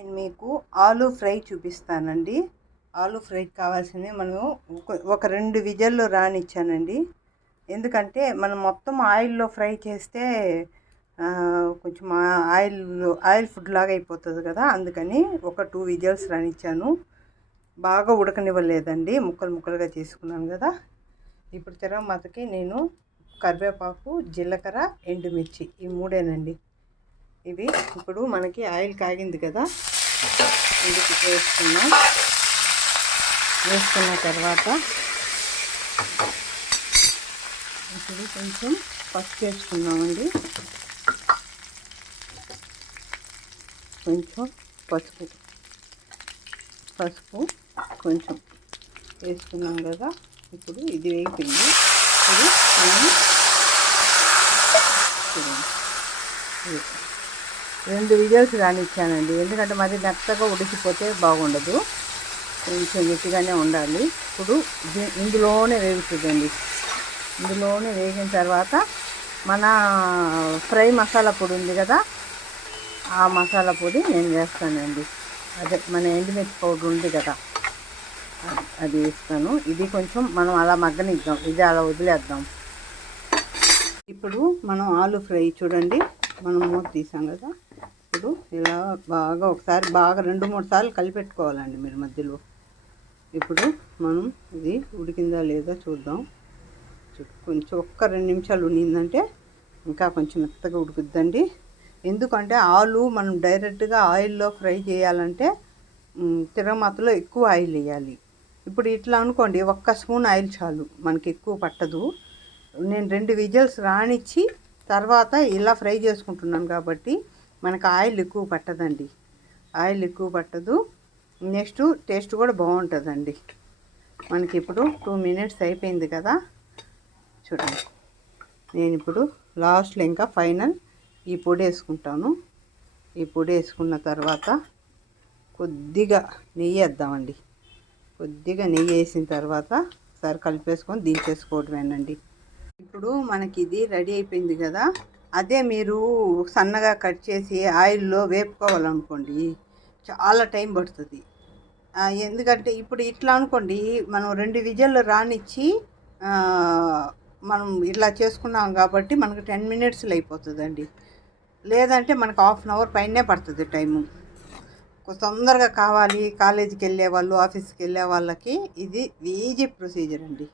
నేను మీకు ఆలూ ఫ్రై చూపిస్తానండి. ఆలూ ఫ్రైకి కావాల్సినవి మనము ఒక 2 విజిల్లు రానిచ్చానండి. ఎందుకంటే మనం మొత్తం ఆయిల్లో ఫ్రై చేస్తే కొంచెం ఆయిల్ ఫుడ్ లాగా అయిపోతుంది కదా, అందుకని ఒక 2 విజిల్స్ రానిచ్చాను. బాగా ఉడకనివ్వలేదండి, ముక్కలు ముక్కలుగా చేసుకున్నాను కదా. ఇప్పుడు తిరగమాతకి నేను కరివేపాకు, జీలకర్ర, ఎండుమిర్చి ఈ 3 ఇవి ఇప్పుడు మనకి ఆయిల్ కాగింది కదా, ఇది వేసుకున్న తర్వాత ఇప్పుడు కొంచెం పసుపు వేసుకున్నామండి. కొంచెం పసుపు కొంచెం వేసుకున్నాం కదా. ఇప్పుడు ఇది వేగిపోయింది. ఇది మనం 2 విజిల్స్ రానిచ్చానండి. ఎందుకంటే మరి మెత్తగా ఉడికిపోతే బాగుండదు, కొంచెం గట్టిగానే ఉండాలి. ఇప్పుడు ఇందులోనే వేగుతుందండి. ఇందులోనే వేగిన తర్వాత మన ఫ్రై మసాలా పొడి ఉంది కదా, ఆ మసాలా పొడి నేను వేస్తానండి. అదే మన ఎండుమిర్చి పౌడర్ ఉంది కదా, అది వేస్తాను. ఇది కొంచెం మనం అలా మగ్గనిద్దాం, ఇది అలా వదిలేద్దాం. ఇప్పుడు మనం ఆలూ ఫ్రై చూడండి, మనం మూత తీసాం కదా. ఇప్పుడు ఇలా బాగా ఒకసారి 2-3 సార్లు కలిపెట్టుకోవాలండి మీరు మధ్యలో. ఇప్పుడు మనం ఇది ఉడికిందా లేదా చూద్దాం. కొంచెం ఒక్క 2 నిమిషాలు ఉడికిందంటే ఇంకా కొంచెం మెత్తగా ఉడుకుద్దండి. ఎందుకంటే ఆలు మనం డైరెక్ట్గా ఆయిల్లో ఫ్రై చేయాలంటే తిరగమాతలో ఎక్కువ ఆయిల్ వేయాలి. ఇప్పుడు ఇట్లా అనుకోండి, 1 స్పూన్ ఆయిల్ చాలు, మనకి ఎక్కువ పట్టదు. నేను 2 విజిల్స్ రానిచ్చి తర్వాత ఇలా ఫ్రై చేసుకుంటున్నాను కాబట్టి మనకు ఆయిల్ ఎక్కువ పట్టదండి. ఆయిల్ ఎక్కువ పట్టదు, నెక్స్ట్ టేస్ట్ కూడా బాగుంటుందండి. మనకి ఇప్పుడు 2 మినిట్స్ అయిపోయింది కదా. చూడండి, నేను ఇప్పుడు లాస్ట్లో ఇంకా ఫైనల్ ఈ పొడి వేసుకుంటాను. ఈ పొడి వేసుకున్న తర్వాత కొద్దిగా నెయ్యి వేద్దామండి. కొద్దిగా నెయ్యి వేసిన తర్వాత ఒకసారి కలిపేసుకొని దించేసుకోవడమేనండి. ఇప్పుడు మనకి ఇది రెడీ అయిపోయింది కదా. అదే మీరు సన్నగా కట్ చేసి ఆయిల్లో వేపుకోవాలనుకోండి, చాలా టైం పడుతుంది. ఎందుకంటే ఇప్పుడు ఇట్లా అనుకోండి, మనం 2 విజిల్లు రానిచ్చి మనం ఇట్లా చేసుకున్నాం కాబట్టి మనకు 10 మినిట్స్లో అయిపోతుందండి. లేదంటే మనకు 1/2 అవర్ పైనే పడుతుంది టైము. తొందరగా కావాలి, కాలేజీకి వెళ్ళే వాళ్ళు, ఆఫీస్కి వెళ్ళే వాళ్ళకి ఇది ఈజీ ప్రొసీజర్ అండి.